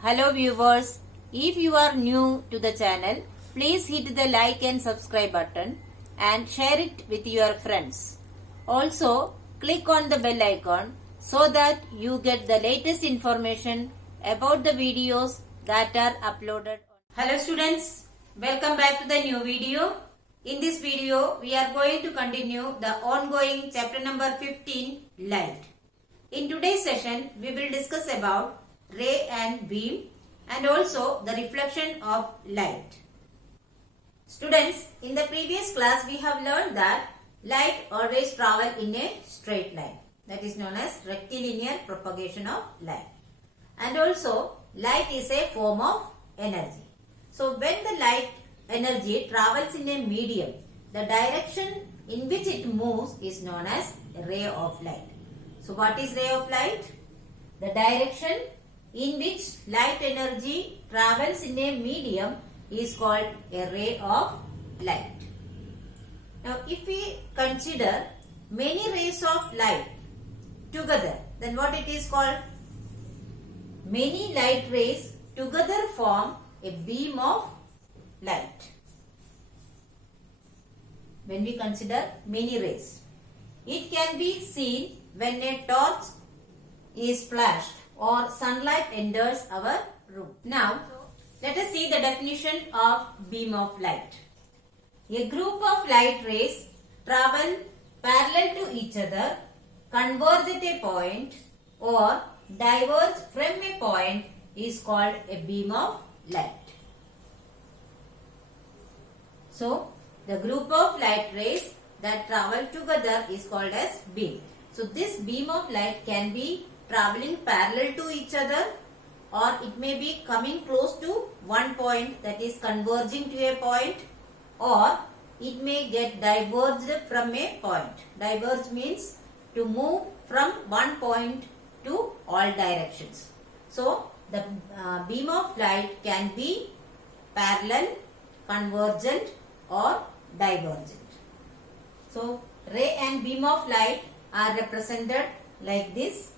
Hello viewers, if you are new to the channel, please hit the like and subscribe button and share it with your friends. Also, click on the bell icon so that you get the latest information about the videos that are uploaded. Hello students, welcome back to the new video. In this video, we are going to continue the ongoing chapter number 15, Light. In today's session, we will discuss about ray and beam and also the reflection of light. Students, in the previous class we have learned that light always travel in a straight line. That is known as rectilinear propagation of light. And also light is a form of energy. So when the light energy travels in a medium, the direction in which it moves is known as a ray of light. So what is ray of light? The direction in which light energy travels in a medium is called a ray of light. Now if we consider many rays of light together, then what it is called? Many light rays together form a beam of light. When we consider many rays, it can be seen when a torch is flashed or sunlight enters our room. Now, let us see the definition of beam of light. A group of light rays travel parallel to each other, converge at a point or diverge from a point is called a beam of light. So, the group of light rays that travel together is called as beam. So, this beam of light can be traveling parallel to each other, or it may be coming close to one point, that is converging to a point, or it may get diverged from a point. Diverge means to move from one point to all directions. So the beam of light can be parallel, convergent or divergent. So ray and beam of light are represented like this.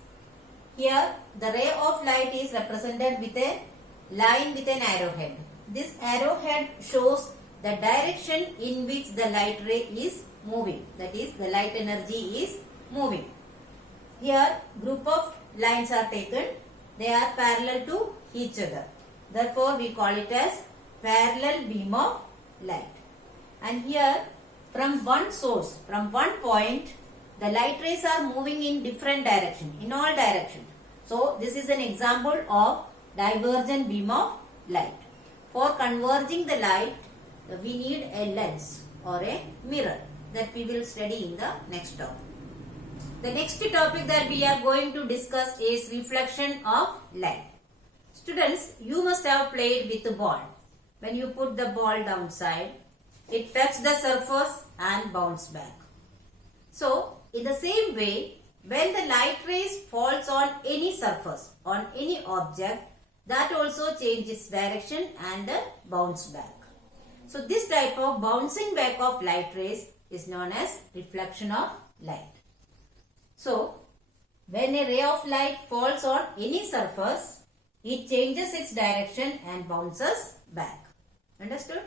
Here the ray of light is represented with a line with an arrowhead. This arrowhead shows the direction in which the light ray is moving. That is, the light energy is moving. Here group of lines are taken. They are parallel to each other. Therefore we call it as parallel beam of light. And here from one source, from one point, the light rays are moving in different direction, in all directions. So this is an example of divergent beam of light. For converging the light, we need a lens or a mirror that we will study in the next topic. The next topic that we are going to discuss is reflection of light. Students, you must have played with the ball. When you put the ball downside, it touches the surface and bounce back. So, in the same way, when the light rays falls on any surface, on any object, that also changes direction and bounce back. So, this type of bouncing back of light rays is known as reflection of light. So, when a ray of light falls on any surface, it changes its direction and bounces back. Understood?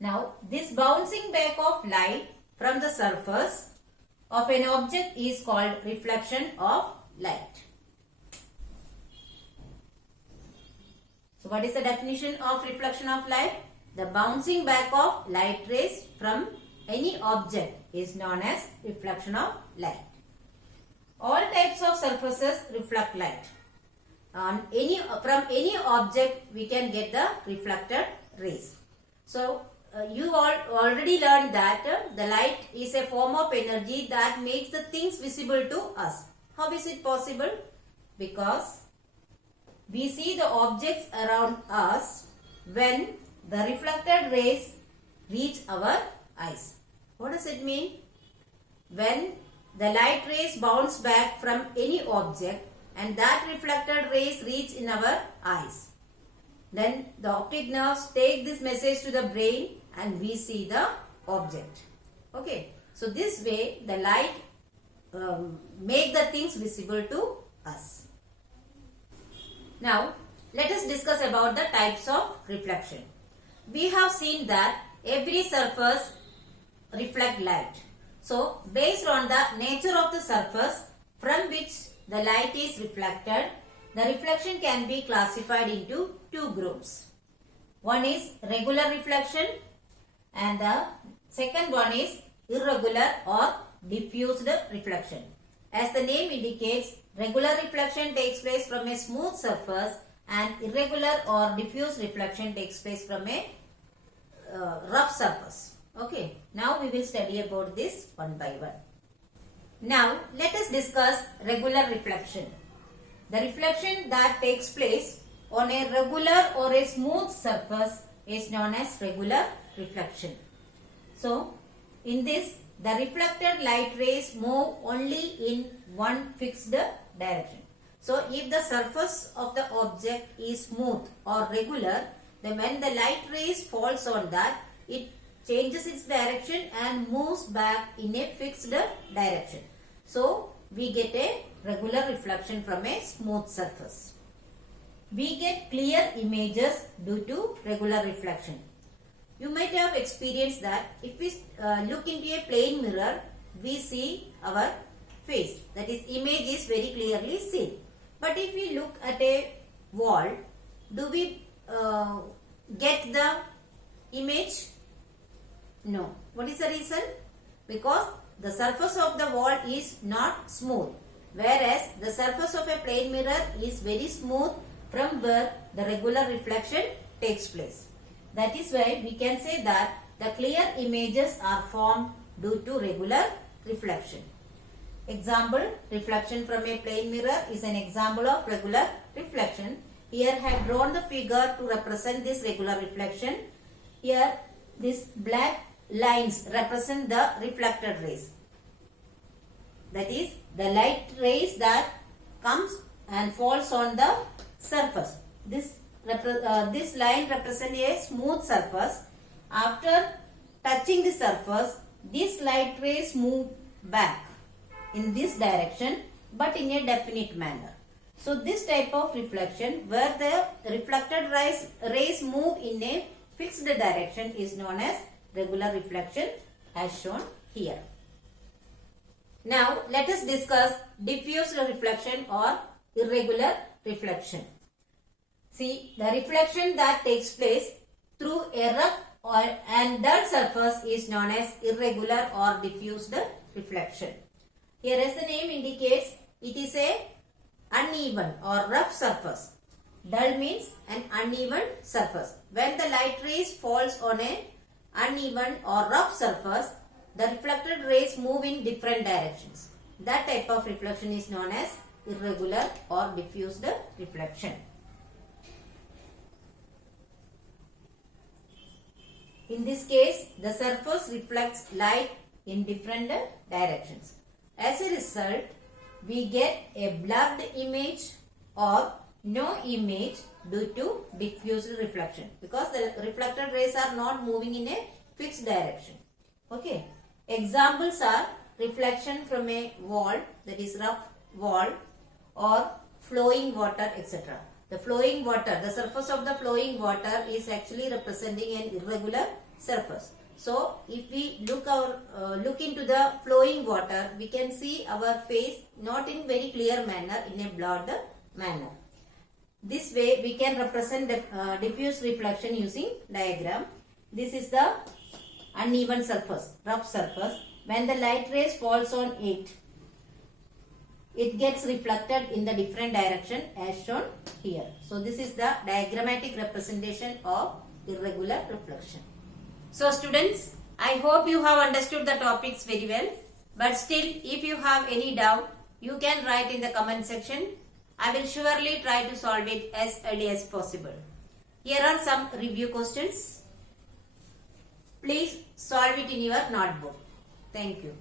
Now, this bouncing back of light from the surface of an object is called reflection of light. So what is the definition of reflection of light? The bouncing back of light rays from any object is known as reflection of light. All types of surfaces reflect light. From any object we can get the reflected rays. So you all already learned that the light is a form of energy that makes the things visible to us. How is it possible? Because we see the objects around us when the reflected rays reach our eyes. What does it mean? When the light rays bounce back from any object and that reflected rays reach in our eyes, then the optic nerves take this message to the brain and we see the object. Okay. So this way the light make the things visible to us. Now let us discuss about the types of reflection. We have seen that every surface reflect light. So, based on the nature of the surface from which the light is reflected, the reflection can be classified into two groups. One is regular reflection and the second one is irregular or diffused reflection. As the name indicates, regular reflection takes place from a smooth surface and irregular or diffuse reflection takes place from a rough surface. Okay, now we will study about this one by one. Now let us discuss regular reflection. The reflection that takes place on a regular or a smooth surface is known as regular reflection. So, in this, the reflected light rays move only in one fixed direction. So, if the surface of the object is smooth or regular, then when the light rays falls on that, it changes its direction and moves back in a fixed direction. So, we get a regular reflection from a smooth surface. We get clear images due to regular reflection. You might have experienced that if we look into a plain mirror, we see our face. That is, image is very clearly seen. But if we look at a wall, do we get the image? No. What is the reason? Because the surface of the wall is not smooth, whereas the surface of a plain mirror is very smooth from where the regular reflection takes place. That is why we can say that the clear images are formed due to regular reflection. Example, reflection from a plain mirror is an example of regular reflection. Here I have drawn the figure to represent this regular reflection. Here these black lines represent the reflected rays. That is, the light rays that comes and falls on the surface. This line represents a smooth surface. After touching the surface, these light rays move back in this direction but in a definite manner. So this type of reflection where the reflected rays move in a fixed direction is known as regular reflection as shown here. Now let us discuss diffused reflection or irregular reflection. See, the reflection that takes place through a rough and dull surface is known as irregular or diffused reflection. Here as the name indicates, it is a uneven or rough surface. Dull means an uneven surface. When the light rays falls on a uneven or rough surface, the reflected rays move in different directions. That type of reflection is known as irregular or diffused reflection. In this case, the surface reflects light in different directions. As a result, we get a blurred image or no image due to diffused reflection because the reflected rays are not moving in a fixed direction. Okay. Examples are reflection from a wall, that is rough wall, or flowing water, etc. The flowing water, the surface of the flowing water is actually representing an irregular surface. So, if we look into the flowing water, we can see our face not in very clear manner, in a blurred manner. This way, we can represent the diffuse reflection using diagram. This is the uneven surface, rough surface. When the light rays falls on it, it gets reflected in the different direction as shown here. So, this is the diagrammatic representation of irregular reflection. So, students, I hope you have understood the topics very well. But still, if you have any doubt, you can write in the comment section. I will surely try to solve it as early as possible. Here are some review questions. Please solve it in your notebook. Thank you.